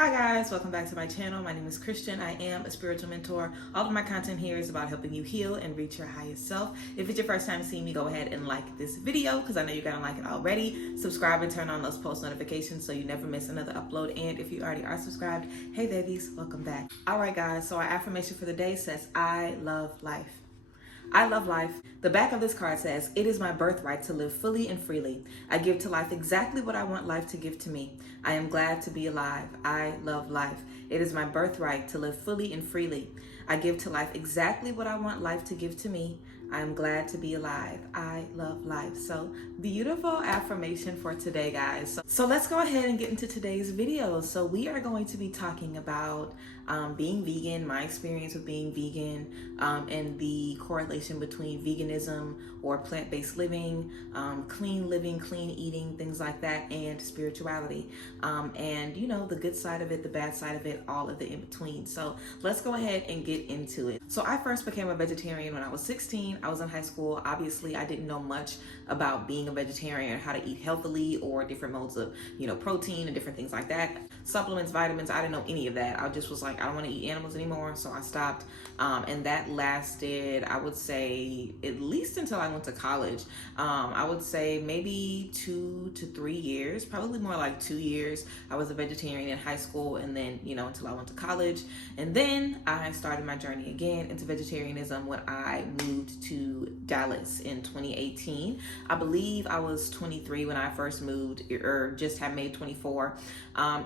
Hi guys, welcome back to my channel. My name is Christian. I am a spiritual mentor. All of my content here is about helping you heal and reach your highest self. If it's your first time seeing me, go ahead and like this video because I know you're gonna like it already. Subscribe and turn on those post notifications so you never miss another upload. And if you already are subscribed, hey babies, welcome back. All right guys, so our affirmation for the day says, I love life. I love life. The back of this card says, it is my birthright to live fully and freely. I give to life exactly what I want life to give to me. I am glad to be alive. I love life. It is my birthright to live fully and freely. I give to life exactly what I want life to give to me. I am glad to be alive. I love life. So beautiful affirmation for today, guys. So let's go ahead and get into today's video. So we are going to be talking about being vegan, my experience with being vegan, and the correlation between veganism or plant-based living, clean eating, things like that, and spirituality. And you know, the good side of it, the bad side of it, all of the in between. So let's go ahead and get into it. So I first became a vegetarian when I was 16. I was in high school. Obviously, I didn't know much about being a vegetarian, how to eat healthily, or different modes of, protein and different things like that. Supplements, vitamins, I didn't know any of that. I just was like, I don't want to eat animals anymore, so I stopped. And that lasted, I would say, at least until I went to college. I would say maybe 2 to 3 years, probably more like 2 years. I was a vegetarian in high school, and then, until I went to college. And then I started my journey again into vegetarianism when I moved to Dallas in 2018. I believe I was 23 when I first moved, or just had made 24.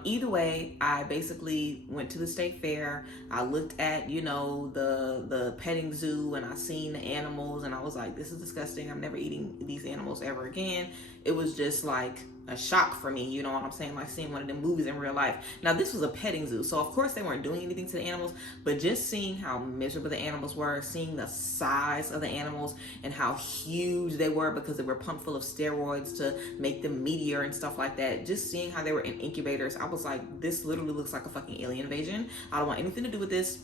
Either way, I basically went to the state fair. I looked at, the petting zoo, and I seen the animals, and I was like, this is disgusting. I'm never eating these animals ever again. It was just like a shock for me, you know what I'm saying? Like seeing one of them movies in real life. Now this was a petting zoo, so of course they weren't doing anything to the animals, but just seeing how miserable the animals were, seeing the size of the animals and how huge they were because they were pumped full of steroids to make them meatier and stuff like that. Just seeing how they were in incubators, I was like, this literally looks like a fucking alien invasion. I don't want anything to do with this.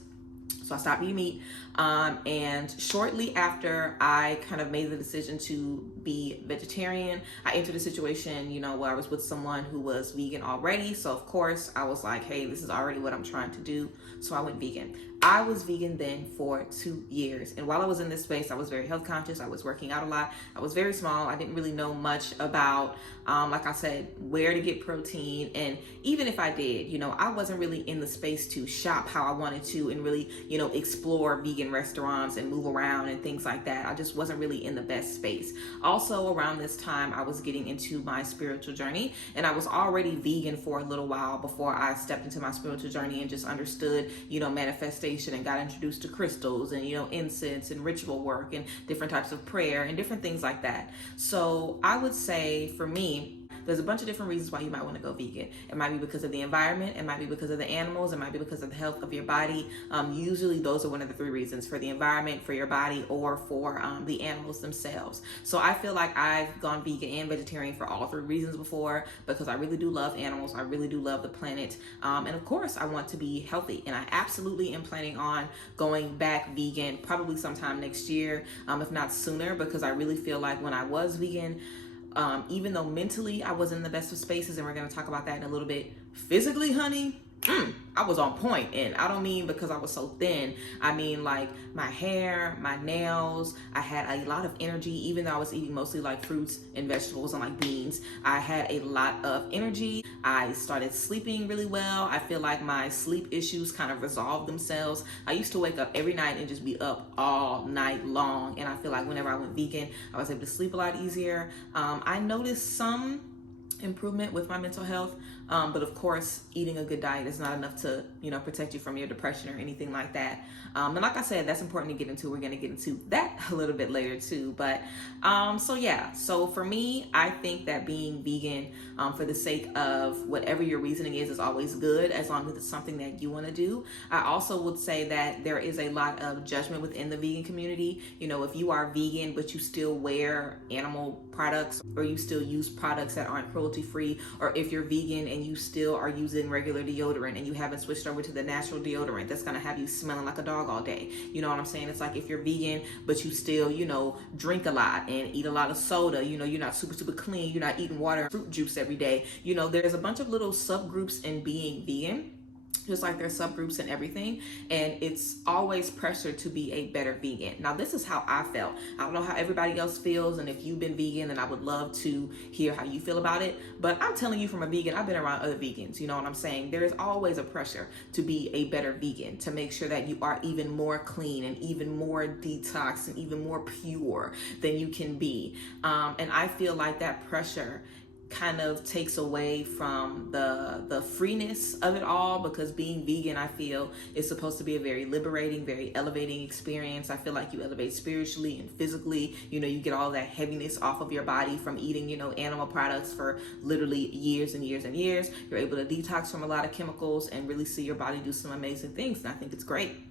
So I stopped eating meat. And shortly after I kind of made the decision to be vegetarian, I entered a situation, where I was with someone who was vegan already. So of course I was like, hey, this is already what I'm trying to do. So I went vegan. I was vegan then for 2 years. And while I was in this space, I was very health conscious. I was working out a lot. I was very small. I didn't really know much about, like I said, where to get protein. And even if I did, I wasn't really in the space to shop how I wanted to and really, explore vegan restaurants and move around and things like that. I just wasn't really in the best space. Also around this time, I was getting into my spiritual journey, and I was already vegan for a little while before I stepped into my spiritual journey and just understood, manifestation, and got introduced to crystals and, incense and ritual work and different types of prayer and different things like that. So I would say for me, there's a bunch of different reasons why you might want to go vegan. It might be because of the environment. It might be because of the animals. It might be because of the health of your body. Usually those are one of the 3 reasons: for the environment, for your body, or for the animals themselves. So I feel like I've gone vegan and vegetarian for all 3 reasons before, because I really do love animals. I really do love the planet. And of course I want to be healthy, and I absolutely am planning on going back vegan probably sometime next year, if not sooner, because I really feel like when I was vegan, even though mentally I wasn't in the best of spaces, and we're going to talk about that in a little bit, physically, honey, I was on point. And I don't mean because I was so thin. I mean like my hair, my nails, I had a lot of energy. Even though I was eating mostly like fruits and vegetables and like beans, I had a lot of energy. I started sleeping really well. I feel like my sleep issues kind of resolved themselves. I used to wake up every night and just be up all night long, and I feel like whenever I went vegan, I was able to sleep a lot easier. I noticed some improvement with my mental health, but of course eating a good diet is not enough to protect you from your depression or anything like that. And like I said, that's important to get into. We're going to get into that a little bit later too. But so for me, I think that being vegan, for the sake of whatever your reasoning is always good, as long as it's something that you want to do. I also would say that there is a lot of judgment within the vegan community. If you are vegan but you still wear animal products, or you still use products that aren't cruelty free, or if you're vegan and you still are using regular deodorant and you haven't switched over to the natural deodorant that's going to have you smelling like a dog all day. You know what I'm saying? It's like if you're vegan but you still, drink a lot and eat a lot of soda, you're not super clean, you're not eating water and fruit juice every day. There's a bunch of little subgroups in being vegan just like there's subgroups and everything, and it's always pressure to be a better vegan. Now, this is how I felt. I don't know how everybody else feels, and if you've been vegan, then I would love to hear how you feel about it. But I'm telling you, from a vegan, I've been around other vegans, you know what I'm saying? There is always a pressure to be a better vegan, to make sure that you are even more clean and even more detox and even more pure than you can be. And I feel like that pressure kind of takes away from the freeness of it all, because being vegan, I feel, is supposed to be a very liberating, very elevating experience. I feel like you elevate spiritually and physically. You know, you get all that heaviness off of your body from eating, you know, animal products for literally years and years and years. You're able to detox from a lot of chemicals and really see your body do some amazing things, and I think it's great.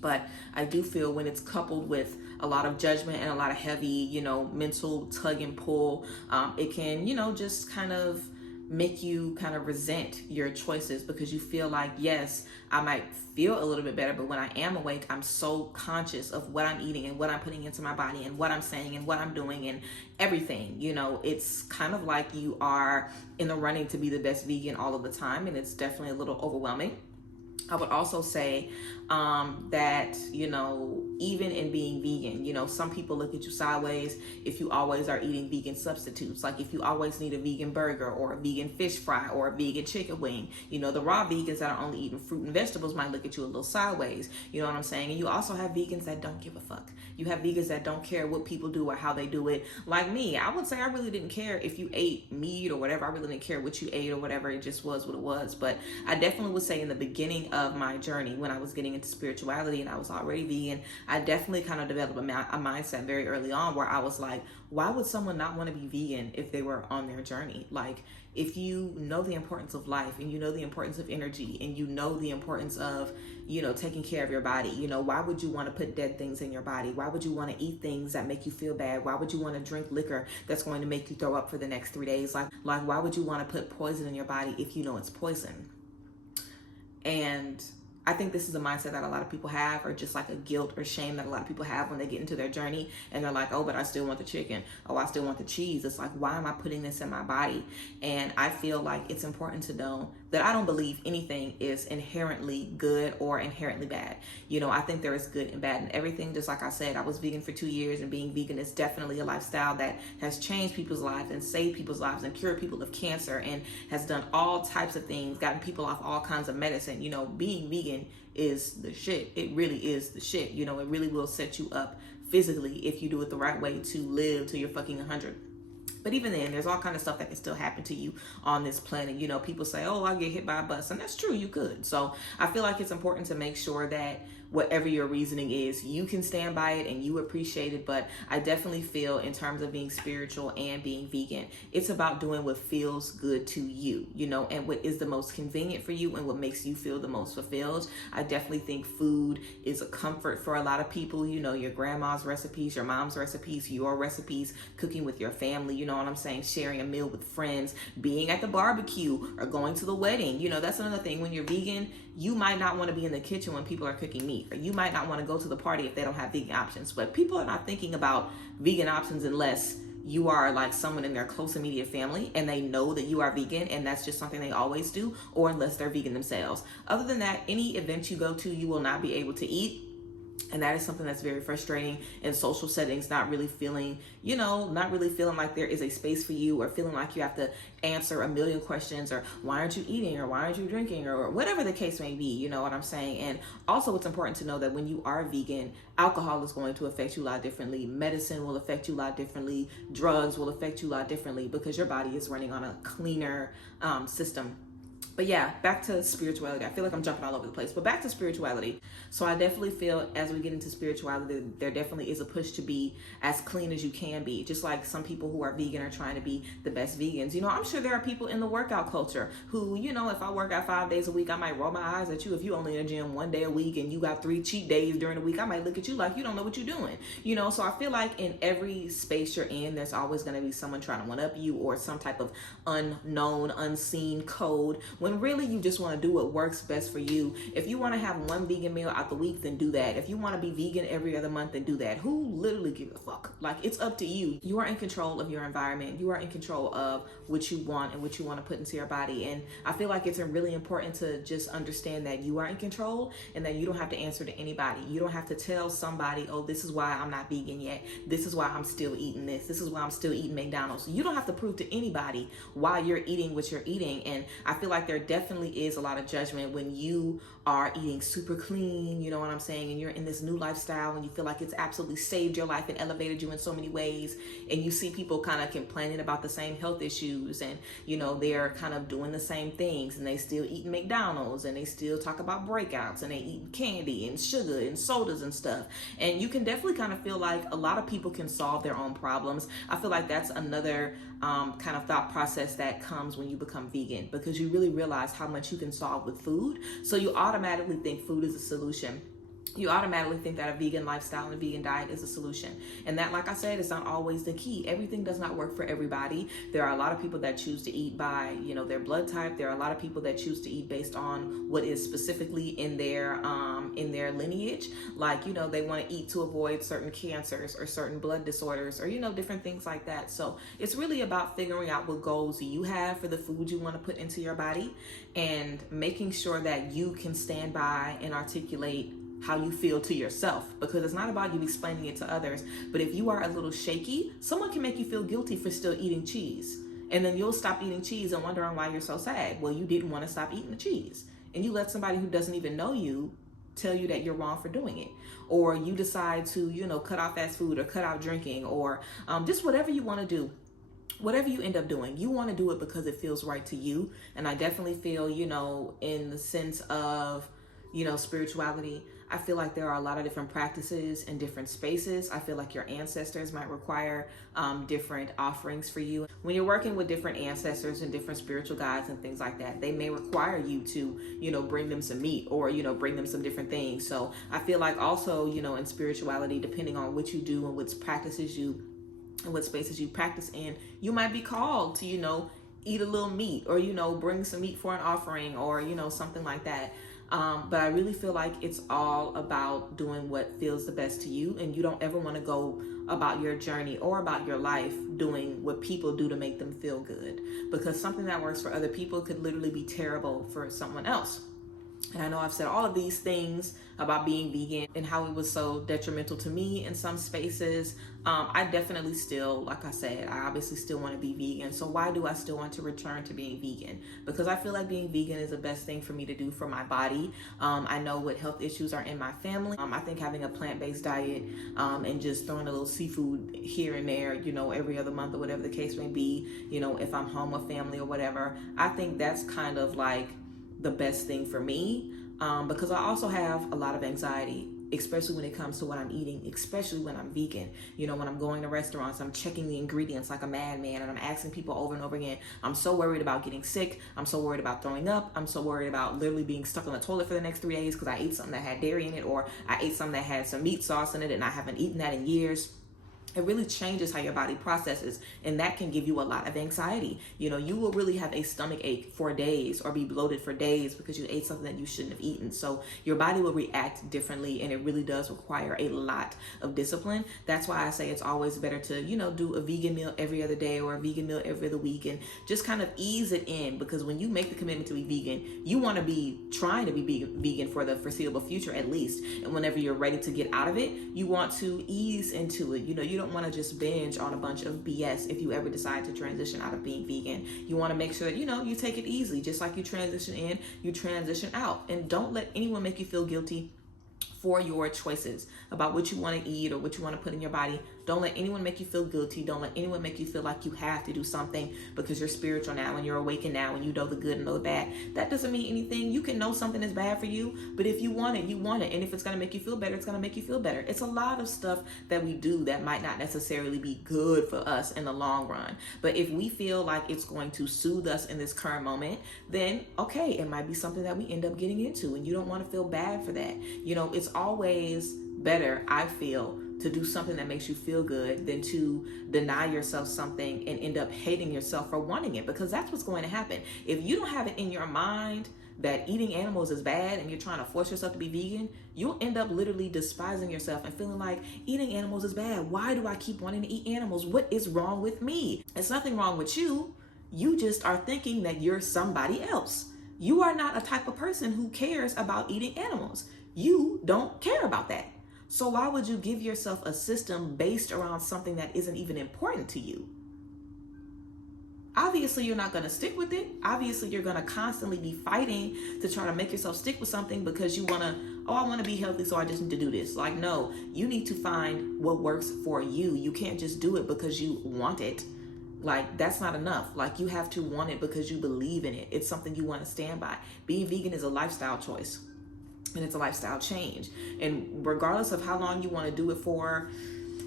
But I do feel when it's coupled with a lot of judgment and a lot of heavy, you know, mental tug and pull, it can, you know, just kind of make you kind of resent your choices, because you feel like, yes, I might feel a little bit better, but when I am awake, I'm so conscious of what I'm eating and what I'm putting into my body and what I'm saying and what I'm doing and everything. You know, it's kind of like you are in the running to be the best vegan all of the time, and it's definitely a little overwhelming. I would also say that, you know, even in being vegan, you know, some people look at you sideways if you always are eating vegan substitutes. Like if you always need a vegan burger or a vegan fish fry or a vegan chicken wing, you know, the raw vegans that are only eating fruit and vegetables might look at you a little sideways. You know what I'm saying? And you also have vegans that don't give a fuck. You have vegans that don't care what people do or how they do it. Like me, I would say I really didn't care if you ate meat or whatever. I really didn't care what you ate or whatever. It just was what it was. But I definitely would say in the beginning of my journey, when I was getting into spirituality and I was already vegan, I definitely kind of developed a mindset very early on where I was like, why would someone not want to be vegan if they were on their journey? Like, if you know the importance of life and you know the importance of energy and you know the importance of, you know, taking care of your body, you know, why would you want to put dead things in your body? Why would you want to eat things that make you feel bad? Why would you want to drink liquor that's going to make you throw up for the next 3 days? Like why would you want to put poison in your body if you know it's poison? And I think this is a mindset that a lot of people have, or just like a guilt or shame that a lot of people have when they get into their journey and they're like, oh, but I still want the chicken. Oh, I still want the cheese. It's like, why am I putting this in my body? And I feel like it's important to know that I don't believe anything is inherently good or inherently bad. You know, I think there is good and bad in everything. Just like I said, I was vegan for 2 years, and being vegan is definitely a lifestyle that has changed people's lives and saved people's lives and cured people of cancer and has done all types of things, gotten people off all kinds of medicine. You know, being vegan is the shit. It really is the shit. You know, it really will set you up physically if you do it the right way to live till you're fucking 100. But even then, there's all kind of stuff that can still happen to you on this planet. You know, people say, oh, I'll get hit by a bus. And that's true, you could. So I feel like it's important to make sure that whatever your reasoning is, you can stand by it and you appreciate it. But I definitely feel, in terms of being spiritual and being vegan, it's about doing what feels good to you, you know, and what is the most convenient for you and what makes you feel the most fulfilled. I definitely think food is a comfort for a lot of people. You know, your grandma's recipes, your mom's recipes, your recipes, cooking with your family, you know what I'm saying, sharing a meal with friends, being at the barbecue or going to the wedding. You know, that's another thing. When you're vegan, you might not want to be in the kitchen when people are cooking meat, or you might not want to go to the party if they don't have vegan options. But people are not thinking about vegan options unless you are like someone in their close immediate family and they know that you are vegan and that's just something they always do, or unless they're vegan themselves. Other than that, any event you go to, you will not be able to eat. And that is something that's very frustrating in social settings, not really feeling like there is a space for you, or feeling like you have to answer a million questions, or why aren't you eating, or why aren't you drinking, or whatever the case may be, you know what I'm saying? And also, it's important to know that when you are vegan, alcohol is going to affect you a lot differently. Medicine will affect you a lot differently. Drugs will affect you a lot differently, because your body is running on a cleaner system. But yeah, back to spirituality. I feel like I'm jumping all over the place, but back to spirituality. So I definitely feel as we get into spirituality, there definitely is a push to be as clean as you can be. Just like some people who are vegan are trying to be the best vegans. You know, I'm sure there are people in the workout culture who, you know, if I work out 5 days a week, I might roll my eyes at you. If you only in the gym 1 day a week and you got 3 cheat days during the week, I might look at you like you don't know what you're doing. You know, so I feel like in every space you're in, there's always going to be someone trying to one up you, or some type of unknown, unseen code. when really you just want to do what works best for you. If you want to have one vegan meal out the week, then do that. If you want to be vegan every other month, then do that. Who literally gives a fuck? Like, it's up to you. You are in control of your environment. You are in control of what you want and what you want to put into your body. And I feel like it's really important to just understand that you are in control and that you don't have to answer to anybody. You don't have to tell somebody, oh, this is why I'm not vegan yet. This is why I'm still eating this. This is why I'm still eating McDonald's. You don't have to prove to anybody why you're eating what you're eating. And I feel like there definitely is a lot of judgment when you are eating super clean, you know what I'm saying, and you're in this new lifestyle and you feel like it's absolutely saved your life and elevated you in so many ways, and you see people kind of complaining about the same health issues, and you know, they're kind of doing the same things, and they still eat McDonald's, and they still talk about breakouts, and they eat candy and sugar and sodas and stuff. And you can definitely kind of feel like a lot of people can solve their own problems. I feel like that's another kind of thought process that comes when you become vegan, because you really realize how much you can solve with food. So you automatically think food is a solution. You automatically think that a vegan lifestyle and a vegan diet is a solution. And that, like I said, is not always the key. Everything does not work for everybody. There are a lot of people that choose to eat by, you know, their blood type. There are a lot of people that choose to eat based on what is specifically in their lineage. Like, you know, they want to eat to avoid certain cancers or certain blood disorders or, you know, different things like that. So it's really about figuring out what goals you have for the food you want to put into your body and making sure that you can stand by and articulate how you feel to yourself, because it's not about you explaining it to others. But if you are a little shaky, someone can make you feel guilty for still eating cheese, and then you'll stop eating cheese and wondering why you're so sad. Well, you didn't want to stop eating the cheese, and you let somebody who doesn't even know you tell you that you're wrong for doing it. Or you decide to, you know, cut out fast food or cut out drinking, or just whatever you want to do. Whatever you end up doing, you want to do it because it feels right to you. And I definitely feel, you know, in the sense of, you know, spirituality, I feel like there are a lot of different practices in different spaces. I feel like your ancestors might require different offerings for you. When you're working with different ancestors and different spiritual guides and things like that, they may require you to, you know, bring them some meat or, you know, bring them some different things. So I feel like also, you know, in spirituality, depending on what you do and what practices you and what spaces you practice in, you might be called to, you know, eat a little meat or, you know, bring some meat for an offering or, you know, something like that. But I really feel like it's all about doing what feels the best to you, and you don't ever want to go about your journey or about your life doing what people do to make them feel good, because something that works for other people could literally be terrible for someone else. And I know I've said all of these things about being vegan and how it was so detrimental to me in some spaces. I definitely still, like I said, I obviously still want to be vegan. So why do I still want to return to being vegan? Because I feel like being vegan is the best thing for me to do for my body. I know what health issues are in my family. I think having a plant-based diet and just throwing a little seafood here and there, you know, every other month or whatever the case may be, you know, if I'm home with family or whatever, I think that's kind of like the best thing for me, because I also have a lot of anxiety, especially when it comes to what I'm eating, especially when I'm vegan. You know, when I'm going to restaurants, I'm checking the ingredients like a madman, and I'm asking people over and over again. I'm so worried about getting sick. I'm so worried about throwing up. I'm so worried about literally being stuck on the toilet for the next 3 days because I ate something that had dairy in it, or I ate something that had some meat sauce in it and I haven't eaten that in years. It really changes how your body processes, and that can give you a lot of anxiety. You know, you will really have a stomach ache for days or be bloated for days because you ate something that you shouldn't have eaten. So your body will react differently, and it really does require a lot of discipline. That's why I say it's always better to, you know, do a vegan meal every other day or a vegan meal every other week and just kind of ease it in, because when you make the commitment to be vegan, you want to be trying to be vegan for the foreseeable future at least. And whenever you're ready to get out of it, you want to ease into it. You know, you don't want to just binge on a bunch of BS if you ever decide to transition out of being vegan. You want to make sure that, you know, you take it easy. Just like you transition in, you transition out. And don't let anyone make you feel guilty for your choices about what you want to eat or what you want to put in your body. Don't let anyone make you feel guilty. Don't let anyone make you feel like you have to do something because you're spiritual now and you're awakened now and you know the good and know the bad. That doesn't mean anything. You can know something is bad for you, but if you want it, you want it. And if it's going to make you feel better, it's going to make you feel better. It's a lot of stuff that we do that might not necessarily be good for us in the long run. But if we feel like it's going to soothe us in this current moment, then okay, it might be something that we end up getting into, and you don't want to feel bad for that. You know, it's always better, I feel, to do something that makes you feel good than to deny yourself something and end up hating yourself for wanting it, because that's what's going to happen. If you don't have it in your mind that eating animals is bad and you're trying to force yourself to be vegan, you'll end up literally despising yourself and feeling like eating animals is bad. Why do I keep wanting to eat animals? What is wrong with me? It's nothing wrong with you. You just are thinking that you're somebody else. You are not a type of person who cares about eating animals. You don't care about that. So why would you give yourself a system based around something that isn't even important to you? Obviously, you're not going to stick with it. Obviously, you're going to constantly be fighting to try to make yourself stick with something because you want to, oh, I want to be healthy, so I just need to do this. Like, no, you need to find what works for you. You can't just do it because you want it. Like, that's not enough. Like, you have to want it because you believe in it. It's something you want to stand by. Being vegan is a lifestyle choice. And it's a lifestyle change. And regardless of how long you want to do it for,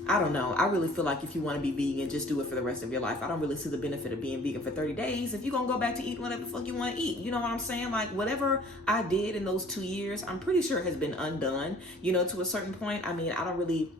I don't know. I really feel like if you want to be vegan, just do it for the rest of your life. I don't really see the benefit of being vegan for 30 days. If you're going to go back to eat whatever the fuck you want to eat, you know what I'm saying? Like, whatever I did in those 2 years, I'm pretty sure has been undone, you know, to a certain point. I mean, I don't really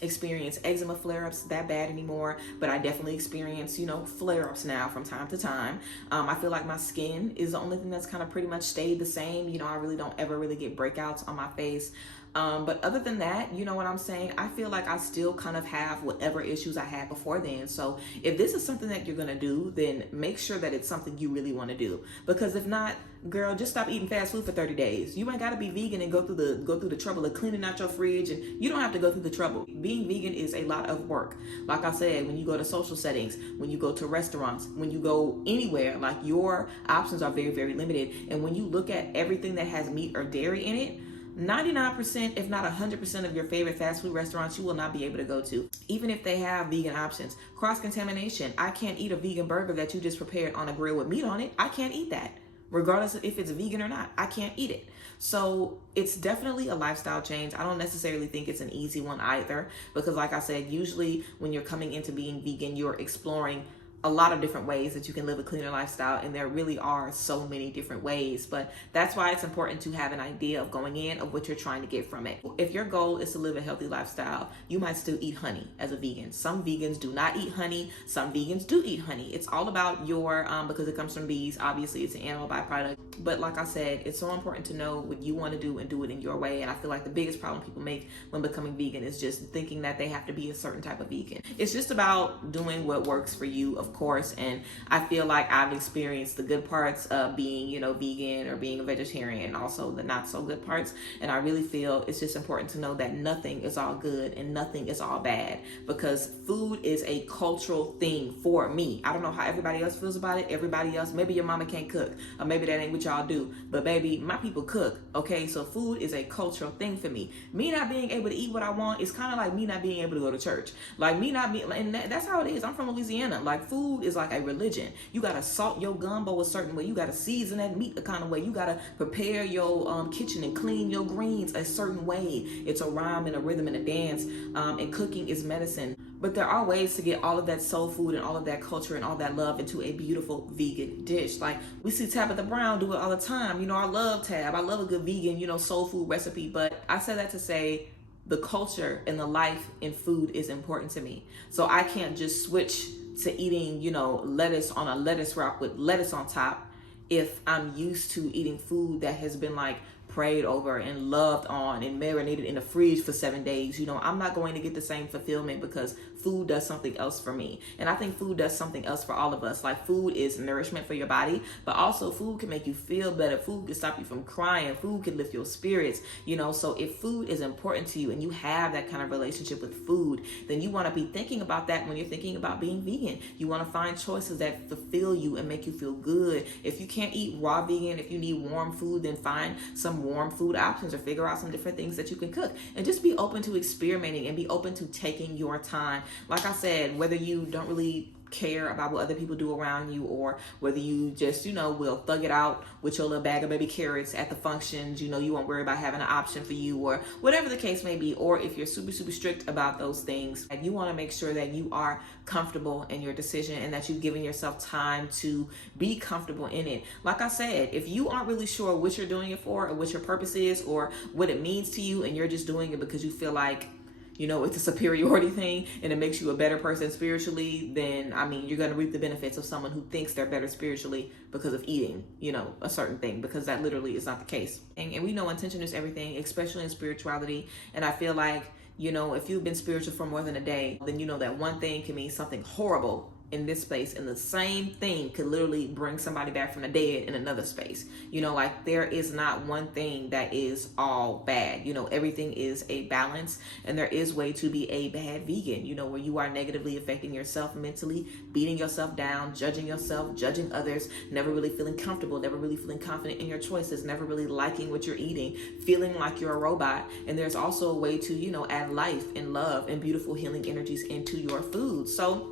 experience eczema flare-ups that bad anymore, but I definitely experience, you know, flare-ups now from time to time. I feel like my skin is the only thing that's kind of pretty much stayed the same. You know, I really don't ever really get breakouts on my face. But other than that, you know what I'm saying? I feel like I still kind of have whatever issues I had before then. So if this is something that you're going to do, then make sure that it's something you really want to do. Because if not, girl, just stop eating fast food for 30 days. You ain't got to be vegan and go through the trouble of cleaning out your fridge, and you don't have to go through the trouble. Being vegan is a lot of work. Like I said, when you go to social settings, when you go to restaurants, when you go anywhere, like, your options are very, very limited. And when you look at everything that has meat or dairy in it, 99%, if not 100% of your favorite fast food restaurants, you will not be able to go to. Even if they have vegan options. Cross-contamination. I can't eat a vegan burger that you just prepared on a grill with meat on it. I can't eat that. Regardless of if it's vegan or not, I can't eat it. So it's definitely a lifestyle change. I don't necessarily think it's an easy one either, because like I said, usually when you're coming into being vegan, you're exploring a lot of different ways that you can live a cleaner lifestyle, and there really are so many different ways. But that's why it's important to have an idea of going in of what you're trying to get from it. If your goal is to live a healthy lifestyle, you might still eat honey as a vegan. Some vegans do not eat honey. Some vegans do eat honey. It's all about your because it comes from bees. Obviously, it's an animal byproduct. But like I said, it's so important to know what you want to do and do it in your way. And I feel like the biggest problem people make when becoming vegan is just thinking that they have to be a certain type of vegan. It's just about doing what works for you, of course. And I feel like I've experienced the good parts of being, you know, vegan or being a vegetarian, and also the not so good parts. And I really feel it's just important to know that nothing is all good and nothing is all bad, because food is a cultural thing for me. I don't know how everybody else feels about it. Everybody else, maybe your mama can't cook, or maybe that ain't what y'all do, but baby, my people cook. Okay, so food is a cultural thing for me. Me not being able to eat what I want is kind of like me not being able to go to church. Like me not being, and that's how it is. I'm from Louisiana. Like, food is like a religion. You gotta salt your gumbo a certain way. You gotta season that meat a kind of way. You gotta prepare your kitchen and clean your greens a certain way. It's a rhyme and a rhythm and a dance. And cooking is medicine. But there are ways to get all of that soul food and all of that culture and all that love into a beautiful vegan dish. Like, we see Tabitha Brown do it all the time. You know, I love Tab. I love a good vegan, you know, soul food recipe. But I say that to say the culture and the life in food is important to me. So I can't just switch to eating, you know, lettuce on a lettuce wrap with lettuce on top if I'm used to eating food that has been like prayed over and loved on and marinated in the fridge for 7 days. You know, I'm not going to get the same fulfillment because food does something else for me. And I think food does something else for all of us. Like, food is nourishment for your body, but also food can make you feel better. Food can stop you from crying. Food can lift your spirits, you know. So if food is important to you and you have that kind of relationship with food, then you want to be thinking about that when you're thinking about being vegan. You want to find choices that fulfill you and make you feel good. If you can't eat raw vegan, if you need warm food, then find some warm food options or figure out some different things that you can cook, and just be open to experimenting and be open to taking your time. Like I said, whether you don't really care about what other people do around you, or whether you just, you know, will thug it out with your little bag of baby carrots at the functions, you know, you won't worry about having an option for you, or whatever the case may be, or if you're super, super strict about those things, and you want to make sure that you are comfortable in your decision and that you've given yourself time to be comfortable in it. Like I said, if you aren't really sure what you're doing it for, or what your purpose is, or what it means to you, and you're just doing it because you feel like you know, it's a superiority thing and it makes you a better person spiritually, then I mean, you're going to reap the benefits of someone who thinks they're better spiritually because of eating, you know, a certain thing, because that literally is not the case. And we know intention is everything, especially in spirituality. And I feel like, you know, if you've been spiritual for more than a day, then you know that one thing can mean something horrible in this space, and the same thing could literally bring somebody back from the dead in another space. You know, like there is not one thing that is all bad. You know, everything is a balance, and there is way to be a bad vegan, you know, where you are negatively affecting yourself mentally, beating yourself down, judging yourself, judging others, never really feeling comfortable, never really feeling confident in your choices, never really liking what you're eating, feeling like you're a robot. And there's also a way to, you know, add life and love and beautiful healing energies into your food. So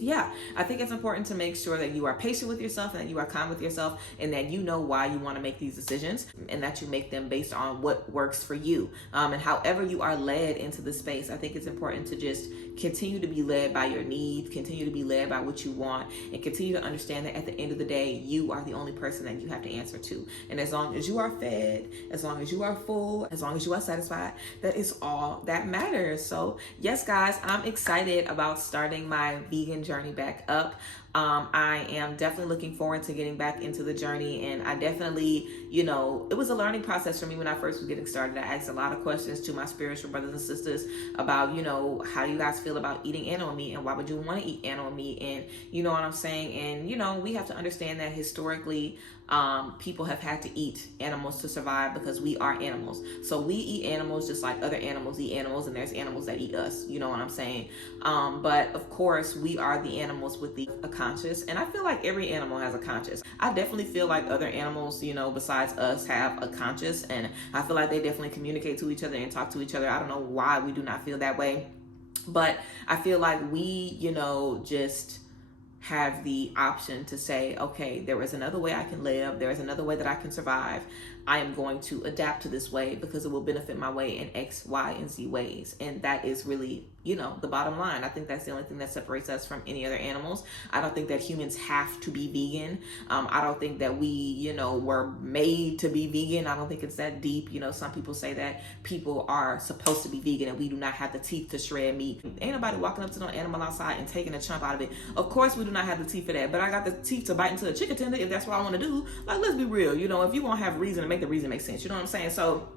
yeah, I think it's important to make sure that you are patient with yourself and that you are kind with yourself, and that you know why you want to make these decisions, and that you make them based on what works for you. And however you are led into the space, I think it's important to just continue to be led by your needs, continue to be led by what you want, and continue to understand that at the end of the day, you are the only person that you have to answer to. And as long as you are fed, as long as you are full, as long as you are satisfied, that is all that matters. So yes, guys, I'm excited about starting my vegan journey back up. I am definitely looking forward to getting back into the journey, and I definitely, you know, it was a learning process for me when I first was getting started. I asked a lot of questions to my spiritual brothers and sisters about, you know, how do you guys feel about eating animal meat, and why would you want to eat animal meat, and you know what I'm saying. And you know, we have to understand that historically people have had to eat animals to survive, because we are animals. So we eat animals just like other animals eat animals, and there's animals that eat us, you know what I'm saying. But of course we are the animals with a conscious, and I feel like every animal has a conscious. I definitely feel like other animals, you know, besides us, have a conscious, and I feel like they definitely communicate to each other and talk to each other. I don't know why we do not feel that way, but I feel like we, you know, just have the option to say, okay, there is another way I can live, there is another way that I can survive. I am going to adapt to this way because it will benefit my way in X, Y, and Z ways. And that is really, you know, the bottom line. I think that's the only thing that separates us from any other animals. I don't think that humans have to be vegan. I don't think that we, you know, were made to be vegan. I don't think it's that deep. You know, some people say that people are supposed to be vegan and we do not have the teeth to shred meat. Ain't nobody walking up to no animal outside and taking a chunk out of it. Of course we do not have the teeth for that, but I got the teeth to bite into a chicken tender if that's what I want to do. Like, let's be real. You know, if you won't have reason to make the reason make sense, you know what I'm saying? So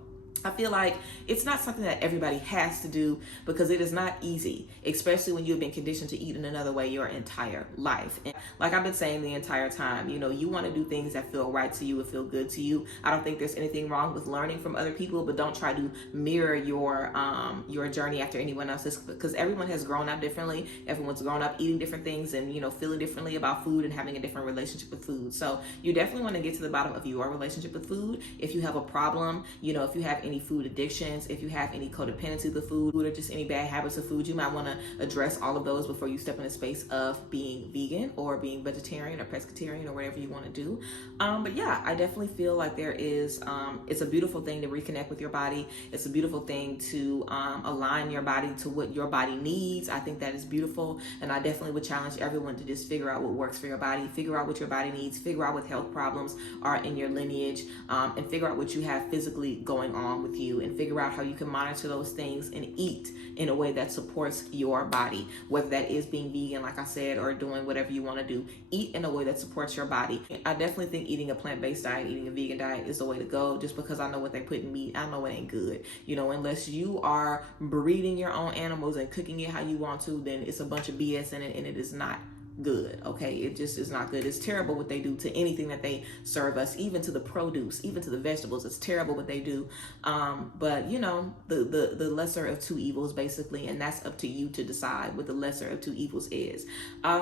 I feel like it's not something that everybody has to do, because it is not easy, especially when you've been conditioned to eat in another way your entire life. And like I've been saying the entire time, you know, you want to do things that feel right to you and feel good to you. I don't think there's anything wrong with learning from other people, but don't try to mirror your journey after anyone else's, because everyone has grown up differently. Everyone's grown up eating different things and, you know, feeling differently about food and having a different relationship with food. So you definitely want to get to the bottom of your relationship with food. If you have a problem, you know, if you have any food addictions, if you have any codependency with food, or just any bad habits of food, you might want to address all of those before you step in the space of being vegan or being vegetarian or pescatarian or whatever you want to do. But yeah, I definitely feel like there is, it's a beautiful thing to reconnect with your body. It's a beautiful thing to align your body to what your body needs. I think that is beautiful, and I definitely would challenge everyone to just figure out what works for your body, figure out what your body needs, figure out what health problems are in your lineage, and figure out what you have physically going on with you, and figure out how you can monitor those things and eat in a way that supports your body, whether that is being vegan, like I said, or doing whatever you want to do. Eat in a way that supports your body. I definitely think eating a plant-based diet, eating a vegan diet is the way to go, just because I know what they put in meat. I know it ain't good. You know, unless you are breeding your own animals and cooking it how you want to, then it's a bunch of BS in it, and it is not good. Okay, it just is not good. It's terrible what they do to anything that they serve us, even to the produce, even to the vegetables. It's terrible what they do. But you know, the lesser of two evils, basically, and that's up to you to decide what the lesser of two evils is.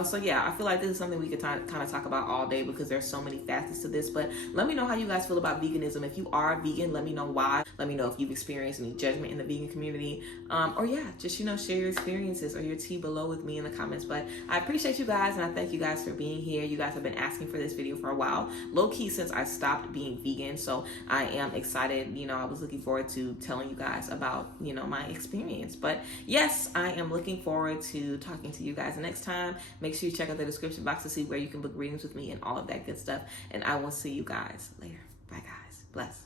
So yeah, I feel like this is something we could kind of talk about all day, because there's so many facets to this. But let me know how you guys feel about veganism. If you are vegan, let me know why. Let me know if you've experienced any judgment in the vegan community, or yeah, just, you know, share your experiences or your tea below with me in the comments. But I appreciate you guys, and I thank you guys for being here. You guys have been asking for this video for a while, low-key, since I stopped being vegan. So I am excited. You know, I was looking forward to telling you guys about, you know, my experience. But yes, I am looking forward to talking to you guys next time. Make sure you check out the description box to see where you can book readings with me and all of that good stuff. And I will see you guys later. Bye guys. Bless.